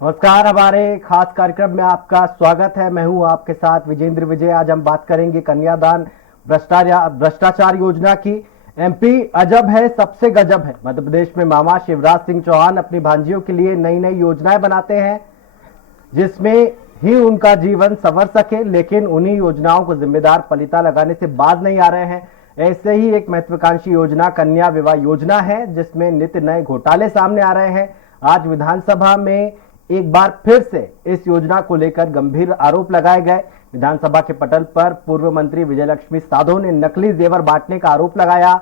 नमस्कार, हमारे खास कार्यक्रम में आपका स्वागत है। मैं हूं आपके साथ विजेंद्र विजय। आज हम बात करेंगे कन्यादान भ्रष्टाचार योजना की। एमपी अजब है, सबसे गजब है। मध्य प्रदेश में मामा शिवराज सिंह चौहान अपनी भांजियों के लिए नई नई योजनाएं बनाते हैं जिसमें ही उनका जीवन संवर सके, लेकिन उन्हीं योजनाओं को जिम्मेदार पलिता लगाने से बाज नहीं आ रहे हैं। ऐसे ही एक महत्वाकांक्षी योजना कन्या विवाह योजना है जिसमें नित्य नए घोटाले सामने आ रहे हैं। आज विधानसभा में एक बार फिर से इस योजना को लेकर गंभीर आरोप लगाए गए। विधानसभा के पटल पर पूर्व मंत्री विजयलक्ष्मी साधो ने नकली जेवर बांटने का आरोप लगाया।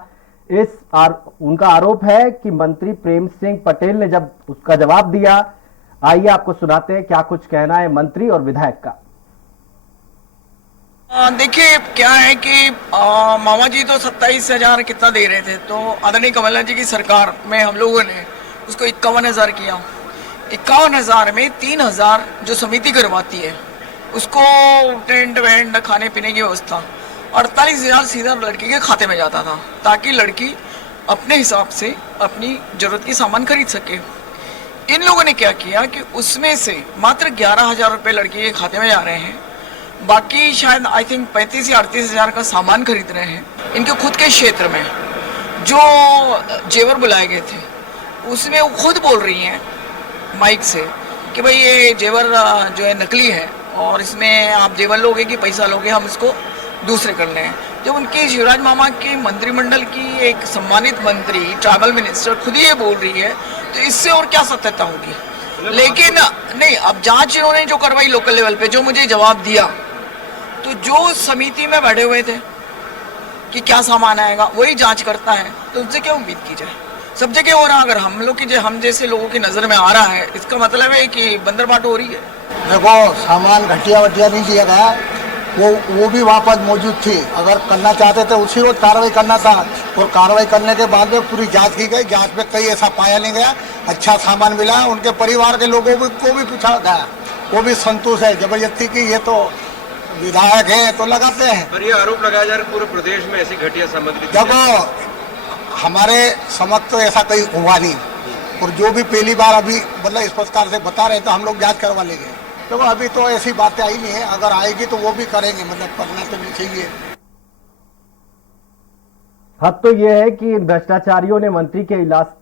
उनका आरोप है कि मंत्री प्रेम सिंह पटेल ने जब उसका जवाब दिया। आइए आपको सुनाते हैं क्या कुछ कहना है मंत्री और विधायक का। देखिए क्या है कि मामा जी तो 27,000 कितना दे रहे थे, तो आदरणीय कमलनाथ जी की सरकार में हम लोगों ने उसको 51,000 किया। 51,000 में 3,000 जो समिति करवाती है उसको टेंट वेंट खाने पीने की व्यवस्था, 48,000 सीधा लड़की के खाते में जाता था ताकि लड़की अपने हिसाब से अपनी जरूरत की सामान खरीद सके। इन लोगों ने क्या किया कि उसमें से मात्र 11,000 रुपये लड़की के खाते में जा रहे हैं, बाकी शायद आई थिंक 35 या 38,000 का सामान खरीद रहे हैं। इनके खुद के क्षेत्र में जो जेवर बुलाए गए थे उसमें वो खुद बोल रही हैं माइक से कि भाई ये जेवर जो है नकली है और इसमें आप जेवर लोगे कि पैसा लोगे, हम इसको दूसरे कर लें। जब उनकी शिवराज मामा की मंत्रिमंडल की एक सम्मानित मंत्री ट्रैवल मिनिस्टर खुद ही ये बोल रही है तो इससे और क्या सत्यता होगी। लेकिन नहीं, अब जांच इन्होंने जो करवाई लोकल लेवल पे, जो मुझे जवाब दिया, तो जो समिति में बैठे हुए थे कि क्या सामान आएगा वही जांच करता है, तो उनसे क्या उम्मीद की जाए। सब जगह हो रहा, अगर हम लोग की हम जैसे लोगों की नजर में आ रहा है इसका मतलब है कि बंदरबाट हो रही है। देखो, सामान घटिया वटिया नहीं दिया गया, वो भी वहाँ पर मौजूद थी। अगर करना चाहते थे उसी रोज कार्रवाई करना था, और कार्रवाई करने के बाद में पूरी जांच की गई। जांच में कहीं ऐसा पाया नहीं गया, अच्छा सामान मिला। उनके परिवार के लोगों को भी पूछा गया, वो भी संतुष्ट है। जबरदस्ती की ये तो विधायक है तो लगाते हैं। पर ये आरोप लगाया जा रहा है पूरे प्रदेश में ऐसी घटिया सामग्री। देखो, हमारे समझ तो ऐसा कहीं हुआ नहीं, और जो भी पहली बार अभी मतलब इस प्रकार से बता रहे तो हम लोग जांच करवा लेंगे। देखो, अभी तो ऐसी बातें आई नहीं है, अगर आएगी तो वो भी करेंगे, मतलब करना तो नहीं चाहिए। हद तो यह है कि भ्रष्टाचारियों ने मंत्री के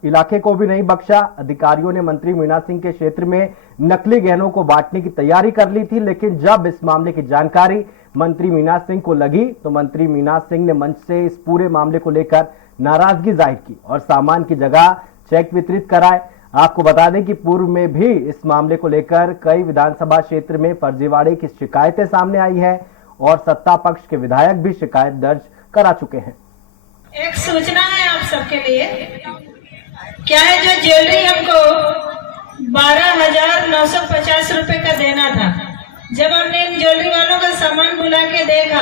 इलाके को भी नहीं बख्शा। अधिकारियों ने मंत्री मीना सिंह के क्षेत्र में नकली गहनों को बांटने की तैयारी कर ली थी, लेकिन जब इस मामले की जानकारी मंत्री मीना सिंह को लगी तो मंत्री मीना सिंह ने मंच से इस पूरे मामले को लेकर नाराजगी जाहिर की और सामान की जगह चेक वितरित कराए। आपको बता दें कि पूर्व में भी इस मामले को लेकर कई विधानसभा क्षेत्र में फर्जीवाड़े की शिकायतें सामने आई है और सत्ता पक्ष के विधायक भी शिकायत दर्ज करा चुके हैं। एक सूचना है आप सबके लिए। क्या है, जो ज्वेलरी हमको 12,950 रुपए का देना था, जब हमने इन ज्वेलरी वालों का सामान बुला के देखा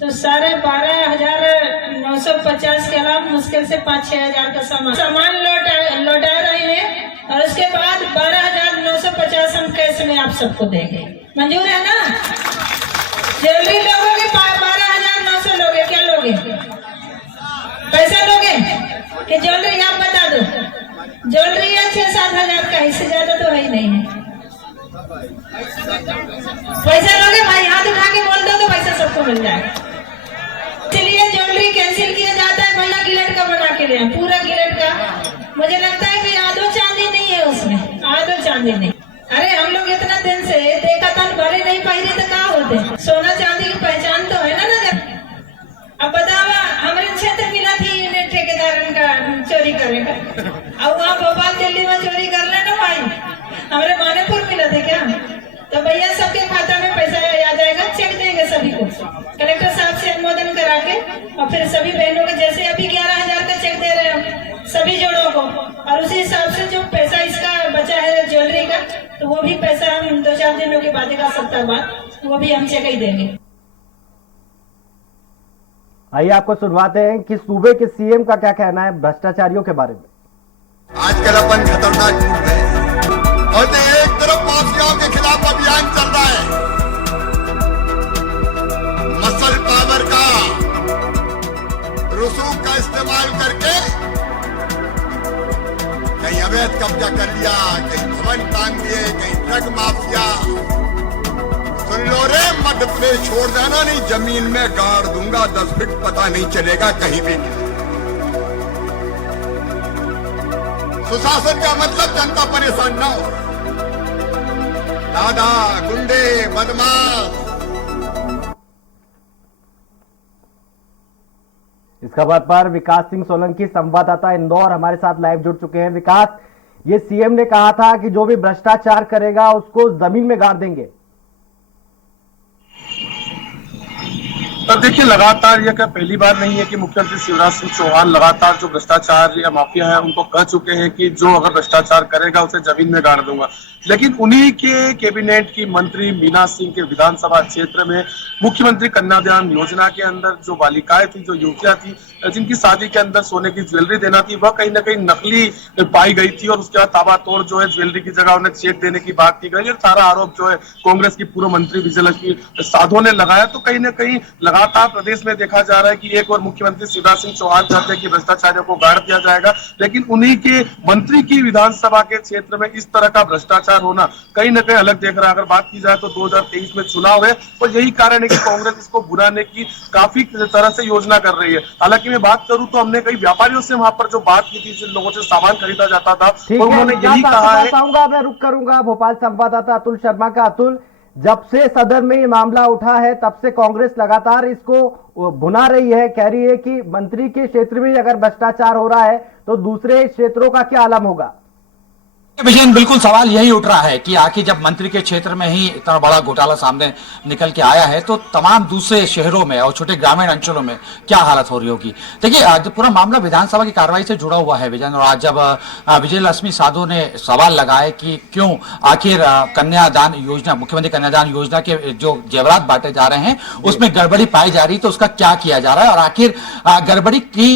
तो सारे 12,950 के अलावा मुश्किल से 5-6 हजार का सामान लौटा रहे हैं, और उसके बाद 12,950 हम कैश में आप सबको देंगे। मंजूर है ना? ज्वेलरी लोगे 12,900 लोगे, क्या लोगे? पैसा लोगे कि ज्वेलरी? आप बता दो। ज्वेलरी है 6-7 हजार का, इससे ज्यादा तो है ही नहीं है। पैसा लोगे भाई? हाथ उठा के बोल दो तो पैसा सबको मिल जाएगा। इसलिए ज्वेलरी कैंसिल किया जाता है। भैया गिलेट का बना के ले, पूरा गिलेट का। मुझे लगता है कि आधो चांदी नहीं है उसमें, आधो चांदी नहीं। अरे हम लोग इतना दिन से देखा था, भले नहीं पहने तो क्या होते। सोना चांदी की पहचान तो है ना नजर। अब बताओ, हमारे क्षेत्र मिला थी ठेकेदार का चोरी करेगा, अब वहाँ भोपाल दिल्ली में चोरी कर लेना भाई। हमारे मानेपुर मिला थे क्या? तो भैया सबके खाता में पैसा आ जाएगा, चेक देंगे सभी को, कलेक्टर साहब से अनुमोदन करा के, और फिर सभी बहनों को जैसे अभी 11,000 का चेक दे रहे हैं सभी जोड़ों को, और उसी हिसाब से जो पैसा इसका बचा है ज्वेलरी का, तो वो भी पैसा हम 2-4 दिनों के बाद, का सप्ताह बाद, वो भी हम चेक ही देंगे। आइए आपको सुनवाते हैं कि सूबे के सीएम का क्या कहना है भ्रष्टाचारियों के बारे में। आजकल अपन खतरनाक युग है, और एक तरफ माफियाओं के खिलाफ अभियान चल रहा है, मसल पावर का रसूख का इस्तेमाल करके कहीं अवैध कब्जा कर लिया, कहीं भवन टांग दिए, कहीं ड्रग माफिया। सुन लो रे, मध्य प्रदेश छोड़ देना, नहीं जमीन में गाड़ दूंगा, 10 फीट पता नहीं चलेगा कहीं भी। सुशासन का मतलब जनता परेशान ना हो। दादा गुंडे बदमाश। इस खबर पर विकास सिंह सोलंकी संवाददाता इंदौर हमारे साथ लाइव जुड़ चुके हैं। विकास, ये सीएम ने कहा था कि जो भी भ्रष्टाचार करेगा उसको जमीन में गाड़ देंगे। अब देखिए, लगातार यह क्या पहली बार नहीं है कि मुख्यमंत्री शिवराज सिंह चौहान लगातार जो भ्रष्टाचार या माफिया है उनको कह चुके हैं कि जो अगर भ्रष्टाचार करेगा उसे जमीन में गाड़ दूंगा। लेकिन उन्हीं के कैबिनेट की मंत्री मीना सिंह के विधानसभा क्षेत्र में मुख्यमंत्री कन्यादान योजना के अंदर जो बालिकाएं थी, जो युवतियां थी, जिनकी शादी के अंदर सोने की ज्वेलरी देना थी, वह कहीं ना कहीं नकली पाई गई थी और उसके बाद ताबड़तोड़ जो है ज्वेलरी की जगह उन्हें चेक देने की बात की गई। और सारा आरोप जो है कांग्रेस की पूर्व मंत्री विजयलक्ष्मी साधो ने लगाया। तो कहीं ना कहीं लगातार प्रदेश में देखा जा रहा है कि एक और मुख्यमंत्री शिवराज सिंह चौहान चाहते हैं कि भ्रष्टाचारियों को गाड़ दिया जाएगा, लेकिन उन्हीं के मंत्री की विधानसभा के क्षेत्र में इस तरह का भ्रष्टाचार होना कहीं ना कहीं अलग देख रहा है। अगर बात की जाए तो 2023 में चुनाव है और यही कारण है कि कांग्रेस इसको बुलाने की काफी तरह से योजना कर रही है। हालांकि मैं बात करूं तो हमने कई व्यापारियों से वहां पर जो बात की थी, जिन लोगों से सामान खरीदा जाता था, और उन्होंने यही कहा है। मैं रुक करूंगा भोपाल संवाददाता अतुल शर्मा का। अतुल, जब से सदन में ये मामला उठा है तब से कांग्रेस लगातार इसको भुना रही है, कह रही है कि मंत्री के क्षेत्र में अगर भ्रष्टाचार हो रहा है तो दूसरे क्षेत्रों का क्या आलम होगा। विजयन, बिल्कुल सवाल यही उठ रहा है कि आखिर जब मंत्री के क्षेत्र में ही इतना बड़ा घोटाला सामने निकल के आया है तो तमाम दूसरे शहरों में और छोटे ग्रामीण अंचलों में क्या हालत हो रही होगी। देखिए, आज पूरा मामला विधानसभा की कार्रवाई से जुड़ा हुआ है विजयन, और आज जब विजयलक्ष्मी साधो ने सवाल लगाए कि क्यों आखिर कन्यादान योजना, मुख्यमंत्री कन्यादान योजना के जो जेवरात बांटे जा रहे हैं उसमें गड़बड़ी पाई जा रही, तो उसका क्या किया जा रहा है और आखिर गड़बड़ी की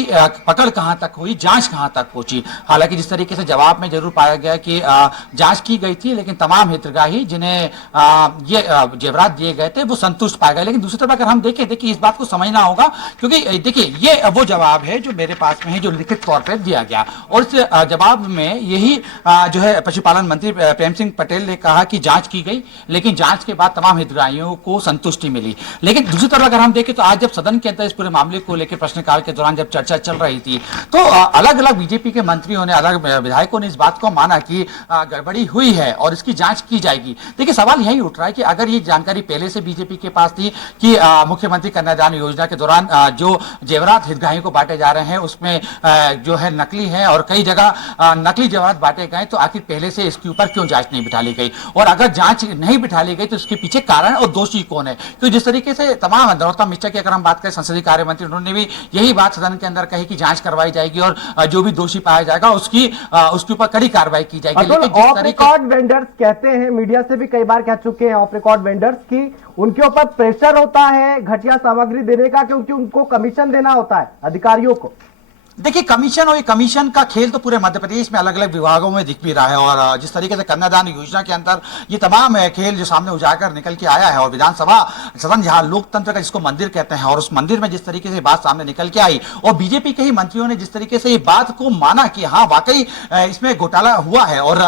पकड़ कहां तक हुई, जांच कहां तक पहुंची। हालांकि जिस तरीके से जवाब में जरूर पाया गया कि जांच की गई थी, लेकिन तमाम हितग्राही जिन्हें ये जेवरात दिए गए थे वो संतुष्ट पाए गए। लेकिन दूसरी तरफ अगर हम देखें, देखिए इस बात को समझना होगा, क्योंकि देखिए ये वो जवाब है जो मेरे पास में है, जो लिखित तौर पर दिया गया, और इस जवाब में यही जो है पशुपालन मंत्री प्रेम सिंह पटेल ने कहा कि जांच की गई, लेकिन जांच के बाद तमाम हितग्राहियों को संतुष्टि मिली। लेकिन दूसरी तरफ अगर हम देखें तो आज जब सदन के अंदर इस पूरे मामले को लेकर प्रश्नकाल के दौरान जब चर्चा चल रही थी तो अलग अलग बीजेपी के मंत्रियों ने, अलग विधायकों ने इस बात को माना कि गड़बड़ी हुई है और इसकी जांच की जाएगी। देखिए, सवाल यही उठ रहा है कि अगर ये जानकारी पहले से बीजेपी के पास थी कि मुख्यमंत्री कन्यादान योजना के दौरान जो जेवरात हितग्राहियों को बांटे जा रहे हैं उसमें जो है नकली है और कई जगह नकली जेवरात बांटे गए, तो आखिर पहले से इसके ऊपर क्यों जांच नहीं बिठा ली गई, और अगर जांच नहीं बिठा ली गई तो इसके पीछे कारण और दोषी कौन है। तो जिस तरीके से तमाम नरोत्तम मिश्रा की अगर हम बात करें, संसदीय कार्य मंत्री, उन्होंने भी यही बात सदन के अंदर कही कि जांच करवाई जाएगी और जो भी दोषी पाया जाएगा उसके ऊपर कड़ी कार्रवाई की जाएगी। लेकिन ऑफ रिकॉर्ड वेंडर्स कहते हैं, मीडिया से भी कई बार कह चुके हैं ऑफ रिकॉर्ड वेंडर्स की उनके ऊपर प्रेशर होता है घटिया सामग्री देने का, क्योंकि उनको कमीशन देना होता है अधिकारियों को। देखिए, कमीशन और ये कमीशन का खेल तो पूरे मध्य प्रदेश में अलग अलग विभागों में दिख भी रहा है, और जिस तरीके से कन्यादान योजना के अंदर ये तमाम खेल जो सामने उजागर निकल के आया है, और विधानसभा सदन जहां लोकतंत्र का जिसको मंदिर कहते हैं, और उस मंदिर में जिस तरीके से बात सामने निकल के आई और बीजेपी के ही मंत्रियों ने जिस तरीके से ये बात को माना कि हाँ वाकई इसमें घोटाला हुआ है और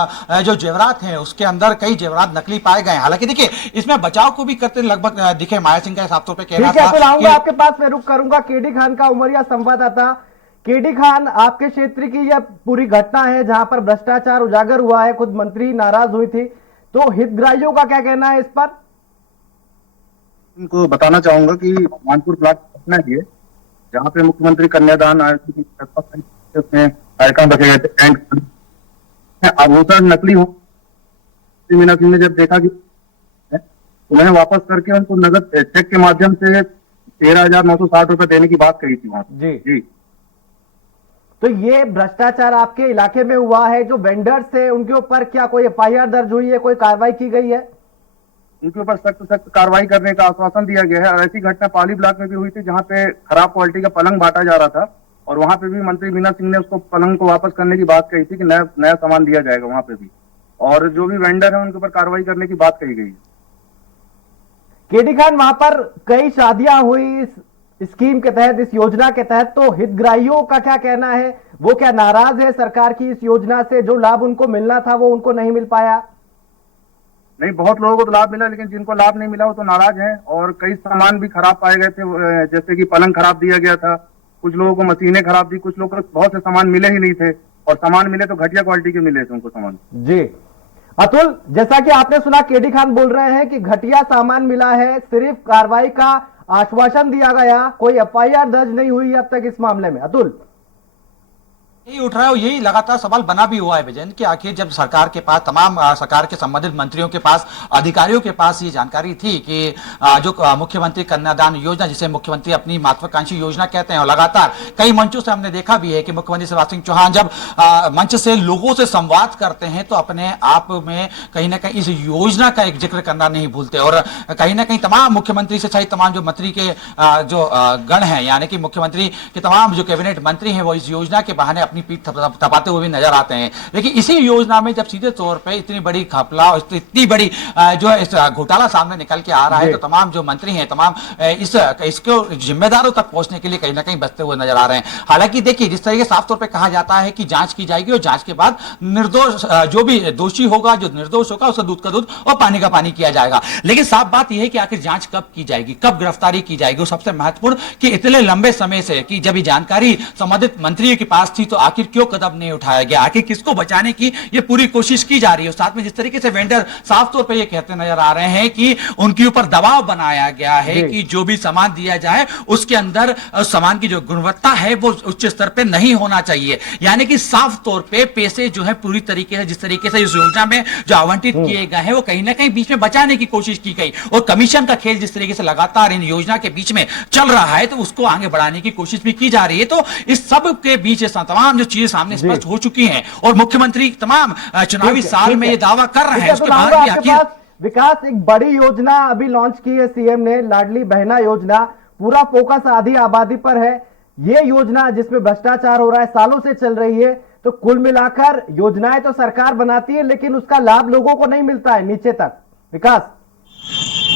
जो जेवरात है उसके अंदर कई जेवरात नकली पाए गए। हालांकि देखिए, इसमें बचाव को भी करते लगभग दिखे माया सिंह का साफ तौर पर कहना था। आपके पास मैं रुक करूंगा केडी खान का, उमरिया संवाददाता। केडी खान, आपके क्षेत्र की यह पूरी घटना है जहां पर भ्रष्टाचार उजागर हुआ है, खुद मंत्री नाराज हुई थी, तो हितग्राहियों का क्या कहना है इस पर? उनको बताना चाहूंगा कि मानपुर ब्लॉक घटना है जहाँ पे मुख्यमंत्री कन्यादान कार्यक्रम रखे गए थे, अब वो सर नकली हो। मीना सिंह ने जब देखा कि उन्हें वापस करके उनको नगद चेक के माध्यम से 13,960 रुपए देने की बात कही थी वहां जी। तो ये भ्रष्टाचार आपके इलाके में हुआ है, जो वेंडर्स है उनके ऊपर क्या कोई एफआईआर दर्ज हुई है, कोई कार्रवाई की गई है? उनके ऊपर सख्त कार्रवाई करने का आश्वासन दिया गया है। और ऐसी घटना पाली ब्लॉक में भी हुई थी जहां पे खराब क्वालिटी का पलंग बांटा जा रहा था और वहां पे भी मंत्री मीना सिंह ने उसको पलंग को वापस करने की बात कही थी कि नया सामान दिया जाएगा वहां पे भी, और जो भी वेंडर है उनके ऊपर कार्रवाई करने की बात कही गई है। केडी खान, वहां पर कई शादियां हुई इस स्कीम के तहत, इस योजना के तहत, तो हितग्राहियों का क्या कहना है? वो क्या नाराज है सरकार की इस योजना से? जो लाभ उनको मिलना था वो उनको नहीं मिल पाया? नहीं, बहुत लोगों को तो लाभ मिला, लेकिन जिनको लाभ नहीं मिला वो तो नाराज हैं। और कई सामान भी खराब पाए गए थे, जैसे कि पलंग खराब दिया गया था, कुछ लोगों को मशीनें खराब दी, कुछ लोगों को बहुत से सामान मिले ही नहीं थे, और सामान मिले तो घटिया क्वालिटी के मिले थे उनको सामान। जी अतुल, जैसा कि आपने सुना केडी खान बोल रहे हैं कि घटिया सामान मिला है, सिर्फ कार्रवाई का आश्वासन दिया गया, कोई एफआईआर दर्ज नहीं हुई अब तक इस मामले में। अतुल, यही उठ रहा है और यही लगातार सवाल बना भी हुआ है विजयन कि आखिर जब सरकार के पास तमाम सरकार के संबंधित मंत्रियों के पास, अधिकारियों के पास ये जानकारी थी कि जो मुख्यमंत्री कन्यादान योजना, जिसे मुख्यमंत्री अपनी महत्वाकांक्षी योजना कहते हैं, और लगातार कई मंचों से हमने देखा भी है कि मुख्यमंत्री शिवराज सिंह चौहान जब मंच से लोगों से संवाद करते हैं तो अपने आप में कहीं ना कहीं इस योजना का एक जिक्र करना नहीं भूलते, और कहीं ना कहीं तमाम मुख्यमंत्री से चाहे तमाम जो मंत्री के जो गण हैं, यानी कि मुख्यमंत्री के तमाम जो कैबिनेट मंत्री हैं, वो इस योजना के बहाने अपनी पीठ थपाते हुए भी नजर आते हैं। लेकिन इसी योजना में जब सीधे तौर पे इतनी बड़ी घपला और इतनी बड़ी जो है इस घोटाला सामने निकल के आ रहा है, तो तमाम जो मंत्री हैं, तमाम इसको जिम्मेदारों तक पहुंचने के लिए कहीं ना कहीं बचते हुए नजर आ रहे हैं। हालांकि देखिए, जिस तरीके साफ तौर पर कहा जाता है कि जांच की जाएगी और जांच के बाद निर्दोष जो भी दोषी होगा, जो निर्दोष होगा, उसका दूध का दूध और पानी का पानी किया जाएगा। लेकिन साफ बात यह है कि आखिर जांच कब की जाएगी, कब गिरफ्तारी की जाएगी, और सबसे महत्वपूर्ण कि इतने लंबे समय से कि जब ये जानकारी संबंधित मंत्रियों के पास थी तो आखिर क्यों कदम नहीं उठाया गया, आखिर किसको बचाने की ये पूरी कोशिश की जा रही है। साथ में जिस तरीके से वेंडर साफ तौर पे ये कहते नजर आ रहे हैं कि उनके ऊपर दबाव बनाया गया है कि जो भी सामान दिया जाए उसके अंदर सामान की जो गुणवत्ता है वो उच्च स्तर पे नहीं होना चाहिए, यानी कि साफ तौर पे पैसे जो है पूरी तरीके से जिस तरीके से इस योजना में जो आवंटित किए गए हैं वो कहीं ना कहीं बीच में बचाने की कोशिश की गई, और कमीशन का खेल जिस तरीके से लगातार इन योजना के बीच में चल रहा है तो उसको आगे बढ़ाने की कोशिश भी की जा रही है। तो इस सब के बीच तमाम जो चीजें सामने स्पष्ट हो चुकी हैं और मुख्यमंत्री तमाम चुनावी साल में ये दावा कर रहे हैं, उसके बाद भी आखिर विकास एक बड़ी योजना अभी लॉन्च की है सीएम ने, लाडली बहना योजना, पूरा फोकस आधी आबादी पर है। ये योजना जिसमें भ्रष्टाचार हो रहा है, सालों से चल रही है, तो कुल मिलाकर योजनाएं तो सरकार बनाती है लेकिन उसका लाभ लोगों को नहीं मिलता है नीचे तक। विकास,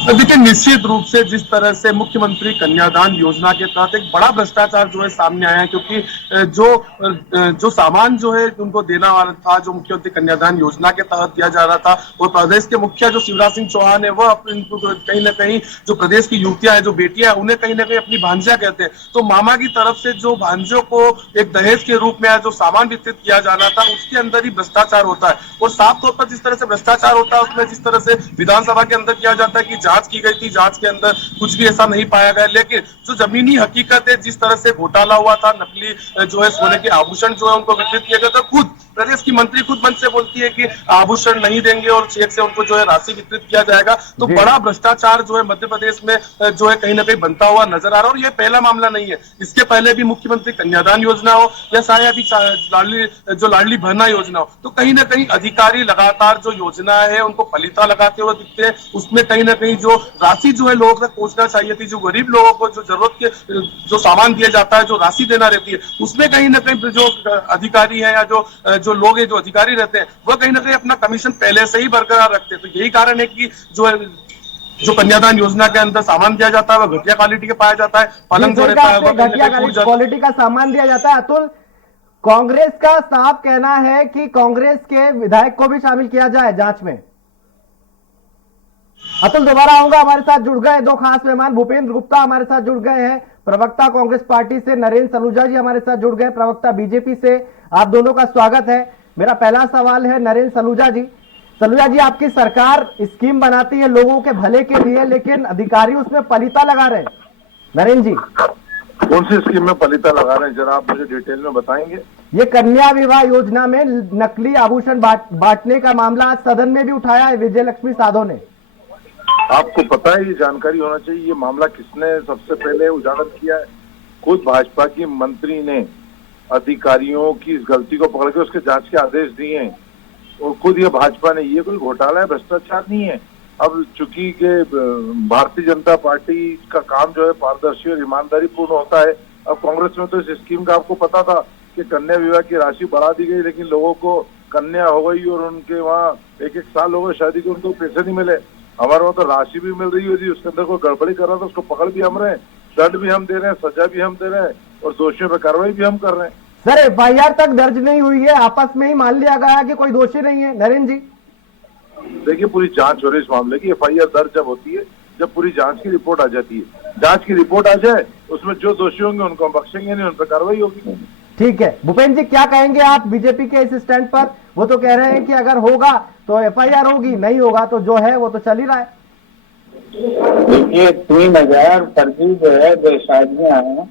देखिए, निश्चित रूप से जिस तरह से मुख्यमंत्री कन्यादान योजना के तहत एक बड़ा भ्रष्टाचार जो है सामने आया है, क्योंकि जो सामान जो है उनको देना वाला था, जो मुख्यमंत्री कन्यादान योजना के तहत दिया जा रहा था, वो प्रदेश के मुखिया जो शिवराज सिंह चौहान है, वो कहीं ना कहीं जो प्रदेश की युवतियां हैं, जो बेटियां हैं, उन्हें कहीं ना कहीं अपनी भांजिया कहते हैं, तो मामा की तरफ से जो भांजियों को एक दहेज के रूप में जो सामान वितरित किया जाना था उसके अंदर ही भ्रष्टाचार होता है। और साफ तौर पर जिस तरह से भ्रष्टाचार होता है उसमें जिस तरह से विधानसभा के अंदर किया जाता है कि जांच की गई थी, जांच के अंदर कुछ भी ऐसा नहीं पाया गया, लेकिन जो जमीनी हकीकत है, जिस तरह से घोटाला हुआ था, नकली जो है सोने के आभूषण जो है उनको वितरित किया गया था, खुद प्रदेश की मंत्री खुद मंच से बोलती है कि आभूषण नहीं देंगे और चेक से उनको जो है राशि वितरित किया जाएगा। तो बड़ा भ्रष्टाचार जो है मध्य प्रदेश में जो है कहीं ना कहीं बनता हुआ नजर आ रहा है, और ये पहला मामला नहीं है। इसके पहले भी मुख्यमंत्री कन्यादान योजना हो या शायद लाडली बहना योजना हो, तो कहीं ना कहीं अधिकारी लगातार जो योजना है उनको फलिता लगाते हुए दिखते हैं। उसमें कहीं ना कहीं जो राशि जो है लोगों तक पहुंचना चाहिए थी, जो गरीब लोगों को जो जरूरत के जो सामान दिया जाता है, जो राशि देना रहती है, उसमें कहीं ना कहीं जो अधिकारी है या जो लोग हैं, जो अधिकारी रहते हैं, वह कहीं ना कहीं अपना कमीशन पहले से ही बरकरार रखते हैं। तो यही कारण है कि जो कन्यादान योजना के अंदर सामान दिया जाता है वह घटिया क्वालिटी का पाया जाता है, पलंग जो रहता है वह घटिया क्वालिटी का सामान दिया जाता है। अतुल, कांग्रेस का साफ कहना है कि कांग्रेस के विधायक को भी शामिल किया जाए जांच में। अतुल, दोबारा आऊंगा, हमारे साथ जुड़ गए दो खास मेहमान, भूपेंद्र गुप्ता हमारे साथ जुड़ गए हैं, प्रवक्ता कांग्रेस पार्टी से, नरेंद्र सलूजा जी हमारे साथ जुड़ गए, प्रवक्ता बीजेपी से। आप दोनों का स्वागत है। मेरा पहला सवाल है नरेंद्र सलूजा जी। सलूजा जी, आपकी सरकार स्कीम बनाती है लोगों के भले के लिए, लेकिन अधिकारी उसमें पलीता लगा रहे हैं। नरेंद्र जी, कौन सी स्कीम में पलीता लगा रहे हैं, जरा आप मुझे डिटेल में बताएंगे? ये कन्या विवाह योजना में नकली आभूषण बांटने का मामला आज सदन में भी उठाया है विजय लक्ष्मी साधो ने। आपको पता है, ये जानकारी होना चाहिए, ये मामला किसने सबसे पहले उजागर किया है? खुद भाजपा की मंत्री ने अधिकारियों की इस गलती को पकड़ के उसके जांच के आदेश दिए हैं, और खुद ये भाजपा ने, ये कोई घोटाला है, भ्रष्टाचार नहीं है। अब चूंकि के भारतीय जनता पार्टी का काम जो है पारदर्शी और ईमानदारी पूर्ण होता है। अब कांग्रेस में तो इस स्कीम का आपको पता था कि कन्या विवाह की राशि बढ़ा दी गई, लेकिन लोगों को कन्या हो गई और उनके वहाँ 1-1 साल हो गए शादी को, उनको पैसे नहीं मिले। हमारे वहाँ तो राशि भी मिल रही होगी, उसके अंदर कोई गड़बड़ी कर रहा था उसको पकड़ भी हम रहे हैं, दंड भी हम दे रहे हैं, सजा भी हम दे रहे हैं, और दोषियों पर कार्रवाई भी हम कर रहे हैं। सर एफआईआर तक दर्ज नहीं हुई है, आपस में ही मान लिया गया कि कोई दोषी नहीं है। नरेंद्र जी देखिए, पूरी जांच हो रही है इस मामले की। एफआईआर दर्ज जब होती है जब पूरी जांच की रिपोर्ट आ जाती है। जांच की रिपोर्ट आ जाए उसमें जो दोषी होंगे उनको हम बख्शेंगे नहीं, उन पर कार्रवाई होगी। ठीक है। भूपेंद्र जी क्या कहेंगे आप बीजेपी के इस स्टैंड पर? वो तो कह रहे हैं कि अगर होगा तो एफआईआर होगी, नहीं होगा तो जो है वो तो चल ही रहा है। देखिए 3000 फर्जी जो है जो शादियां हैं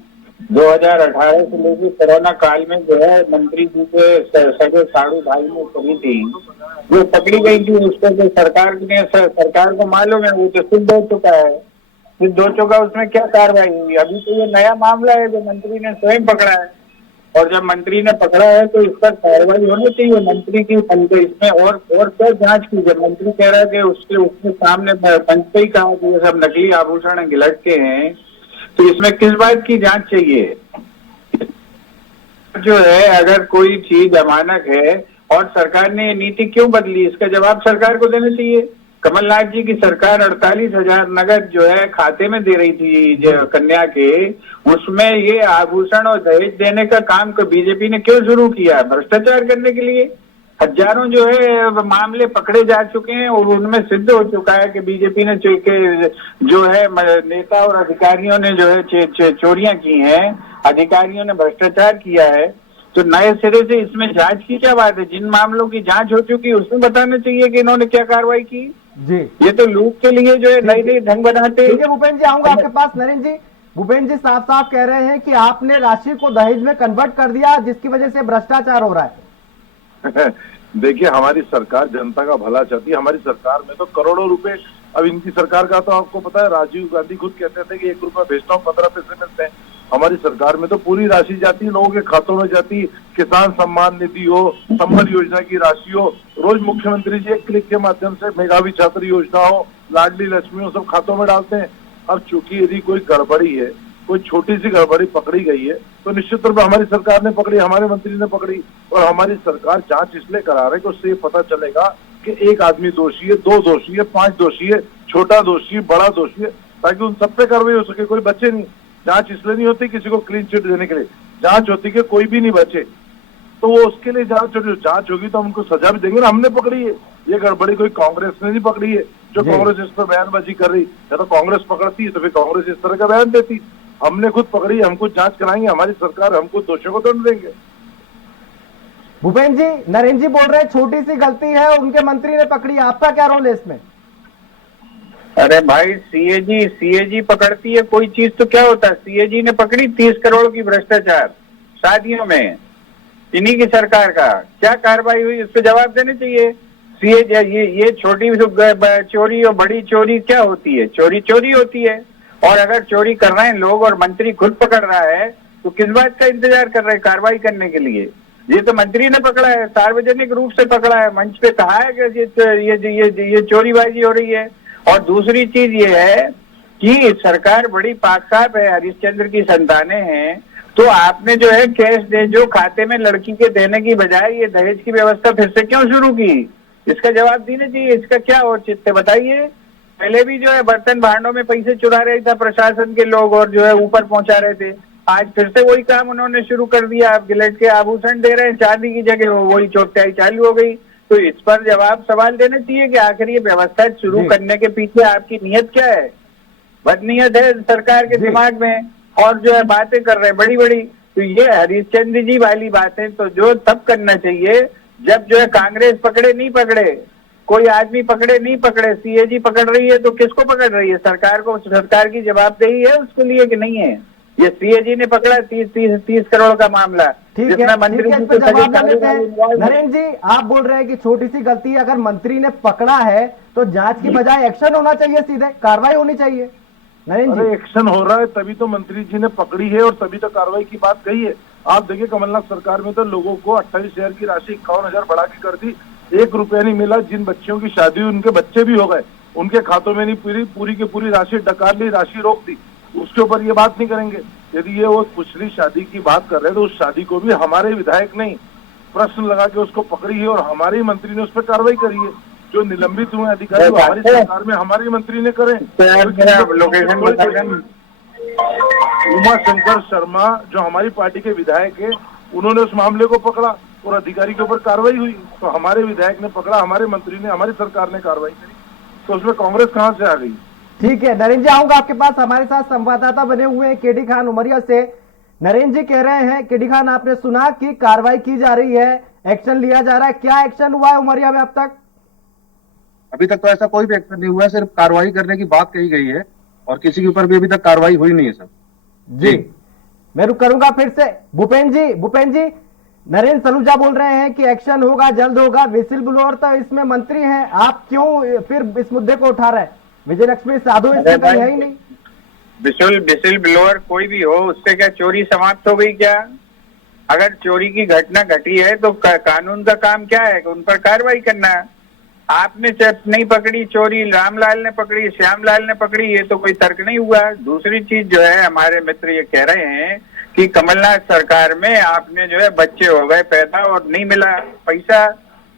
2018 से लेकर कोरोना काल में जो है मंत्री जी के सगे साड़ू भाई ने करी थी, जो पकड़ी गई थी उसको जो सरकार को मालूम है, वो तो सिद्ध हो चुका है। सिद्ध हो चुका, उसमें क्या कार्रवाई हुई? अभी तो ये नया मामला है जो मंत्री ने स्वयं पकड़ा है, और जब मंत्री ने पकड़ा है तो इस पर कार्रवाई होनी चाहिए मंत्री की। इसमें और क्या जांच की? जब मंत्री कह रहा है कि उसके सामने पंच पे ही कहा कि ये सब नकली आभूषण गिलट के हैं, तो इसमें किस बात की जांच चाहिए? जो है अगर कोई चीज अमानक है और सरकार ने नीति क्यों बदली, इसका जवाब सरकार को देना चाहिए। कमलनाथ जी की सरकार 48,000 नगद जो है खाते में दे रही थी जो कन्या के, उसमें ये आभूषण और दहेज देने का काम को बीजेपी ने क्यों शुरू किया? भ्रष्टाचार करने के लिए। हजारों जो है मामले पकड़े जा चुके हैं और उनमें सिद्ध हो चुका है कि बीजेपी ने जो है नेता और अधिकारियों ने जो है चोरियां की हैं, अधिकारियों ने भ्रष्टाचार किया है। तो नए सिरे से इसमें जांच की क्या बात है? जिन मामलों की जांच हो चुकी है उसमें बताना चाहिए कि इन्होंने क्या कार्रवाई की जी। ये तो लूट के लिए जो है नई नई ढंग बनाते हैं। ठीक है भूपेंद्र जी, आऊंगा आपके पास। नरेंद्र जी, भूपेंद्र जी साफ साफ कह रहे हैं कि आपने राशि को दहेज में कन्वर्ट कर दिया जिसकी वजह से भ्रष्टाचार हो रहा है। देखिए, हमारी सरकार जनता का भला चाहती है। हमारी सरकार में तो करोड़ों रुपए, अब इनकी सरकार का तो आपको पता है, राजीव गांधी खुद कहते थे कि 1 रुपया भेजता हूँ 15 पैसे मिलते हैं। हमारी सरकार में तो पूरी राशि जाती है, लोगों के खातों में जाती। किसान सम्मान निधि हो, संबल योजना की राशि हो, रोज मुख्यमंत्री जी एक क्लिक के माध्यम से मेधावी छात्र योजना हो, लाडली लक्ष्मी हो, सब खातों में डालते हैं। अब चूंकि यदि कोई गड़बड़ी है, कोई छोटी सी गड़बड़ी पकड़ी गई है, तो निश्चित तौर पर हमारी सरकार ने पकड़ी, हमारे मंत्री ने पकड़ी। और हमारी सरकार जांच इसलिए करा रही है कि उससे पता चलेगा कि एक आदमी दोषी है, 2 दोषी है, 5 दोषी है, छोटा दोषी है, बड़ा दोषी है, ताकि उन सब पे कार्रवाई हो सके, कोई बचे नहीं। जांच इसलिए नहीं होती किसी को क्लीन चिट देने के लिए, जांच होती कि कोई भी नहीं बचे। तो वो उसके लिए जांच होगी तो हम उनको सजा भी देंगे ना। हमने पकड़ी है ये गड़बड़ी, कोई कांग्रेस ने नहीं पकड़ी है। जो कांग्रेस इस पर बयानबाजी कर रही है, तो कांग्रेस पकड़ती है तो फिर कांग्रेस इस तरह का बयान देती। हमने खुद पकड़ी, हम खुद जांच कराएंगे, हमारी सरकार हमको दोषियों को दंड देंगे। भूपेंद्र जी, नरेंद्र जी बोल रहे हैं छोटी सी गलती है, उनके मंत्री ने पकड़ी, आपका क्या रोल है इसमें? अरे भाई सीएजी पकड़ती है कोई चीज तो क्या होता है? सीएजी ने पकड़ी 30 करोड़ की भ्रष्टाचार शादियों में, इन्हीं की सरकार का क्या कार्रवाई हुई, इस पे जवाब देने चाहिए। ये छोटी चोरी और बड़ी चोरी क्या होती है? चोरी होती है। और अगर चोरी कर रहे हैं लोग और मंत्री खुद पकड़ रहा है तो किस बात का इंतजार कर रहे हैं कार्रवाई करने के लिए? ये तो मंत्री ने पकड़ा है, सार्वजनिक रूप से पकड़ा है, मंच पे कहा है कि ये चोरीबाजी हो रही है। और दूसरी चीज ये है कि सरकार बड़ी पाक-साफ है, हरिश्चंद्र की संतानें हैं, तो आपने जो है कैश दे जो खाते में लड़की के देने की बजाय ये दहेज की व्यवस्था फिर से क्यों शुरू की? इसका जवाब देना चाहिए। इसका क्या औचित्य बताइए? पहले भी जो है बर्तन भांडों में पैसे चुरा रहे था प्रशासन के लोग और जो है ऊपर पहुंचा रहे थे, आज फिर से वही काम उन्होंने शुरू कर दिया। आप गिलट के आभूषण दे रहे हैं, चांदी की जगह वही चोटियाई चालू हो गई। तो इस पर जवाब सवाल देना चाहिए कि आखिर ये व्यवस्था शुरू करने के पीछे आपकी नियत क्या है? बदनीयत है सरकार के दिमाग में और जो है बातें कर रहे हैं बड़ी बड़ी। तो ये हरिश्चंद्र जी वाली बातें तो जो तब करना चाहिए जब जो है कांग्रेस पकड़े नहीं पकड़े, कोई आदमी पकड़े नहीं पकड़े, सीएजी पकड़ रही है तो किसको पकड़ रही है? सरकार को, सरकार की जवाबदेही है उसके लिए कि नहीं है? ये सीएजी ने पकड़ा 30 करोड़ का मामला, ठीक है, मंत्री इस पर जवाब दे देते हैं। नरेंद्र जी, आप बोल रहे हैं कि छोटी सी गलती अगर मंत्री ने पकड़ा है तो जांच की बजाय एक्शन होना चाहिए, सीधे कार्रवाई होनी चाहिए। नरेंद्र जी, एक्शन हो रहा है तभी तो मंत्री जी ने पकड़ी है और तभी तो कार्रवाई की बात कही है। आप देखिए कमलनाथ सरकार में तो लोगों को 28,000 की राशि 51,000 बढ़ा के कर दी, 1 रुपया नहीं मिला। जिन बच्चियों की शादी हुई उनके बच्चे भी हो गए, उनके खातों में नहीं पूरी की पूरी राशि डकार ली, राशि रोक दी। उसके ऊपर ये बात नहीं करेंगे। यदि ये वो पिछली शादी की बात कर रहे हैं तो उस शादी को भी हमारे विधायक नहीं प्रश्न लगा के उसको पकड़ी है और हमारे मंत्री ने उस पर कार्रवाई करी है। जो निलंबित हुए अधिकारी हमारी सरकार में हमारे मंत्री ने करे। उमा शंकर शर्मा जो हमारी पार्टी के विधायक है, उन्होंने उस मामले को पकड़ा और अधिकारी के ऊपर कार्रवाई हुई। तो हमारे विधायक ने पकड़ा, हमारे मंत्री ने, हमारी सरकार ने कार्रवाई करी, तो उसमें कांग्रेस कहां से आ गई? ठीक है नरेंद्र जी, आऊंगा आपके पास। हमारे साथ संवाददाता बने हुए हैं केडी खान उमरिया से। नरेंद्र जी कह रहे हैं, केडी खान आपने सुना कि कार्रवाई की जा रही है, एक्शन लिया जा रहा है, क्या एक्शन हुआ है उमरिया में अब तक? अभी तक तो ऐसा कोई भी एक्शन नहीं हुआ है, सिर्फ कार्रवाई करने की बात कही गई है और किसी के ऊपर भी अभी तक कार्रवाई हुई नहीं है सर। जी मैं रुक करूंगा फिर से। भूपेन जी नरेंद्र सलूजा बोल रहे हैं कि एक्शन होगा, जल्द होगा। विसिल ब्लोअर तो इसमें मंत्री हैं, आप क्यों फिर इस मुद्दे को उठा रहे हैं? विजय लक्ष्मी साधु इसमें कहीं है ही नहीं। बिसिल ब्लोअर कोई भी हो, उससे क्या चोरी समाप्त हो गई क्या? अगर चोरी की घटना घटी है तो कानून का काम क्या है? उन पर कार्रवाई करना है। आपने नहीं पकड़ी चोरी, रामलाल ने पकड़ी, श्यामलाल ने पकड़ी, ये तो कोई तर्क नहीं हुआ। दूसरी चीज जो है, हमारे मित्र ये कह रहे हैं कि कमलनाथ सरकार में आपने जो है बच्चे हो गए पैदा और नहीं मिला पैसा,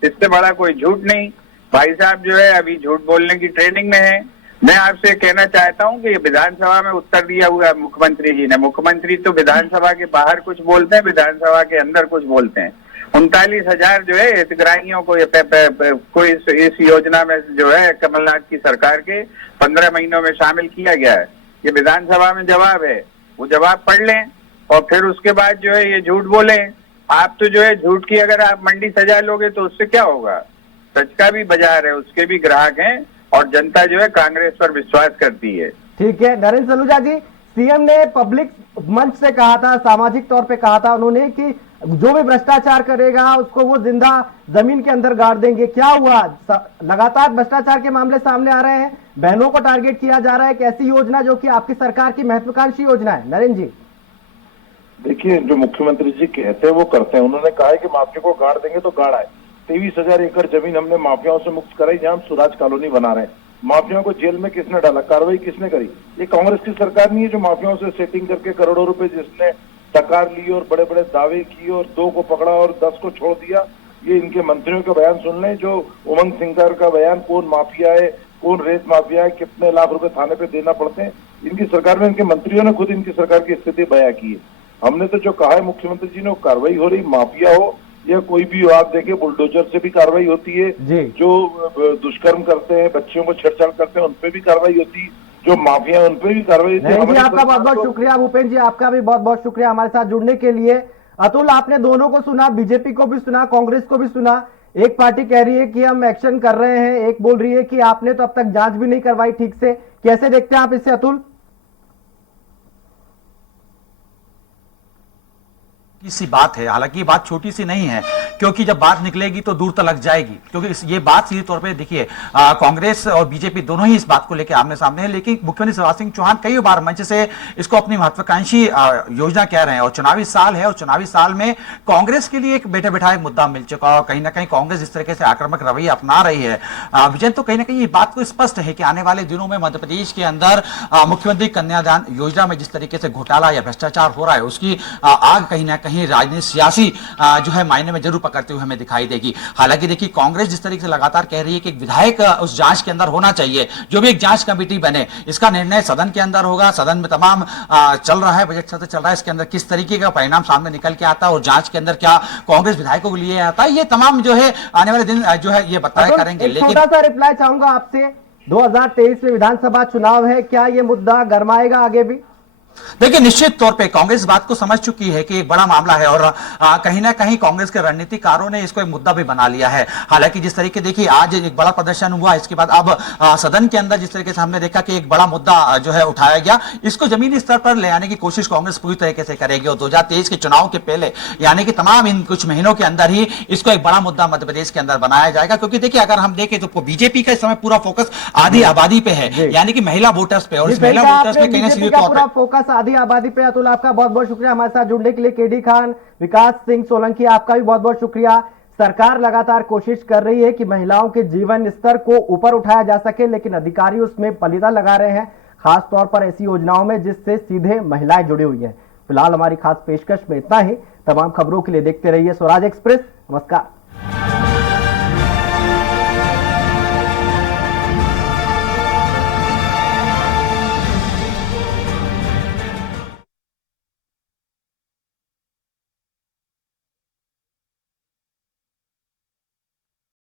इससे बड़ा कोई झूठ नहीं। भाई साहब जो है अभी झूठ बोलने की ट्रेनिंग में है। मैं आपसे कहना चाहता हूं कि विधानसभा में उत्तर दिया हुआ है मुख्यमंत्री जी ने। मुख्यमंत्री तो विधानसभा के बाहर कुछ बोलते हैं, विधानसभा के अंदर कुछ बोलते हैं। 39,000 जो है हितग्राहियों को इस योजना में जो है कमलनाथ की सरकार के 15 महीनों में शामिल किया गया है। ये विधानसभा में जवाब है, वो जवाब पढ़ लें और फिर उसके बाद जो है ये झूठ बोलें। आप तो जो है झूठ की अगर आप मंडी सजा लोगे तो उससे क्या होगा? सच का भी बाजार है, उसके भी ग्राहक हैं और जनता जो है कांग्रेस पर विश्वास करती है। ठीक है नरेंद्र सलूजा जी, सीएम ने पब्लिक मंच से कहा था, सामाजिक तौर पे कहा था उन्होंने कि जो भी भ्रष्टाचार करेगा उसको वो जिंदा जमीन के अंदर गाड़ देंगे। क्या हुआ? लगातार भ्रष्टाचार के मामले सामने आ रहे हैं, बहनों को टारगेट किया जा रहा है। एक ऐसी योजना जो कि आपकी सरकार की महत्वाकांक्षी योजना है। नरेंद्र जी देखिए, जो मुख्यमंत्री जी कहते हैं वो करते हैं। उन्होंने कहा है कि माफिया को गाड़ देंगे तो गाड़ा है। 23,000 एकड़ जमीन हमने माफियाओं से मुक्त कराई, जहां हम सुराज कॉलोनी बना रहे हैं। माफियाओं को जेल में किसने डाला? कार्रवाई किसने करी? ये कांग्रेस की सरकार नहीं है जो माफियाओं से सेटिंग करके करोड़ों रुपए जिसने टकार ली और बड़े बड़े दावे किए और 2 को पकड़ा और 10 को छोड़ दिया। ये इनके मंत्रियों का बयान सुन लें, जो उमंग सिंगर का बयान, कौन माफिया है, कौन रेत माफिया है, कितने लाख रुपए थाने पे देना पड़ते हैं। इनकी सरकार में इनके मंत्रियों ने खुद इनकी सरकार की स्थिति बयां की है। हमने तो जो कहा है मुख्यमंत्री जी ने, वो कार्रवाई हो रही। माफिया हो या कोई भी हो, आप देखिए बुलडोजर से भी कार्रवाई होती है, जो दुष्कर्म करते हैं, बच्चियों को छेड़छाड़ करते हैं, उन पे भी कार्रवाई होती है, जो माफिया उन पे भी कार्रवाई होती है। आपका बहुत बहुत शुक्रिया भूपेन जी, आपका भी बहुत बहुत शुक्रिया हमारे साथ जुड़ने के लिए। अतुल, आपने दोनों को सुना, बीजेपी को भी सुना, कांग्रेस को भी सुना। एक पार्टी कह रही है कि हम एक्शन कर रहे हैं, एक बोल रही है कि आपने तो अब तक जांच भी नहीं करवाई ठीक से। कैसे देखते हैं आप इसे अतुल? सी बात है, हालांकि ये बात छोटी सी नहीं है, क्योंकि जब बात निकलेगी तो दूर तक जाएगी। क्योंकि ये बात सीधे तौर पे देखिए, कांग्रेस और बीजेपी दोनों ही इस बात को लेकर आमने सामने है, लेकिन मुख्यमंत्री शिवराज सिंह चौहान कई बार मंच से इसको अपनी महत्वाकांक्षी योजना कह रहे हैं। और चुनावी साल है, और चुनावी साल में कांग्रेस के लिए एक बैठे बैठाए मुद्दा मिल चुका और कहीं ना कहीं कांग्रेस जिस तरीके से आक्रामक रवैया अपना रही है, विजय, तो कहीं ना कहीं ये बात को स्पष्ट है कि आने वाले दिनों में मध्य प्रदेश के अंदर मुख्यमंत्री कन्यादान योजना में जिस तरीके से घोटाला या भ्रष्टाचार हो रहा है, उसकी आग कहीं ना कहीं राजनीति जो है मायने में जरूर पकड़ते हुए हमें दिखाई देगी। हालांकि देखिए, कांग्रेस जिस तरीके से लगातार कह रही है कि एक विधायक उस जांच के अंदर होना चाहिए, जो भी एक जांच कमेटी बने, इसका निर्णय सदन के अंदर होगा। सदन में तमाम चल रहा है, बजट सत्र चल रहा है, इसके अंदर किस तरीके का परिणाम सामने निकल के आता है और जांच के अंदर क्या कांग्रेस विधायकों के लिए आता है, ये तमाम जो है आने वाले दिन जो है ये बताया करेंगे। लेकिन छोटा सा रिप्लाई चाहूंगा आपसे, 2023 में विधानसभा चुनाव है, क्या ये मुद्दा गरमाएगा आगे भी? देखिए, निश्चित तौर पे कांग्रेस बात को समझ चुकी है कि एक बड़ा मामला है और कहीं ना कहीं कांग्रेस के रणनीतिकारों ने इसको एक मुद्दा भी बना लिया है। हालांकि जिस तरीके देखिए आज एक बड़ा प्रदर्शन हुआ, इसके बाद अब सदन के अंदर जिस तरीके से हमने देखा कि एक बड़ा मुद्दा जो है उठाया गया, इसको जमीनी स्तर पर ले आने की कोशिश कांग्रेस पूरी तरीके से करेगी और 2023 के चुनाव के पहले, यानी कि तमाम इन कुछ महीनों के अंदर ही इसको एक बड़ा मुद्दा मध्य प्रदेश के अंदर बनाया जाएगा। क्योंकि देखिए, अगर हम देखें तो बीजेपी का इस समय पूरा फोकस आधी आबादी पे है, यानी कि महिला वोटर्स पे, और इस महिला वोटर्स पे कहीं ना सीधे तौर पर फोकस आधी आबादी पे। अतुल, आपका बहुत बहुत शुक्रिया हमारे साथ जुड़ने के लिए। केडी खान, विकास सिंह सोलंकी, आपका भी बहुत बहुत शुक्रिया। सरकार लगातार कोशिश कर रही है कि महिलाओं के जीवन स्तर को ऊपर उठाया जा सके, लेकिन अधिकारी उसमें पलीदा लगा रहे हैं, खास तौर पर ऐसी योजनाओं में जिससे सीधे महिलाएं जुड़ी हुई हैं। फिलहाल हमारी खास पेशकश में इतना ही। तमाम खबरों के लिए देखते रहिए स्वराज एक्सप्रेस। नमस्कार।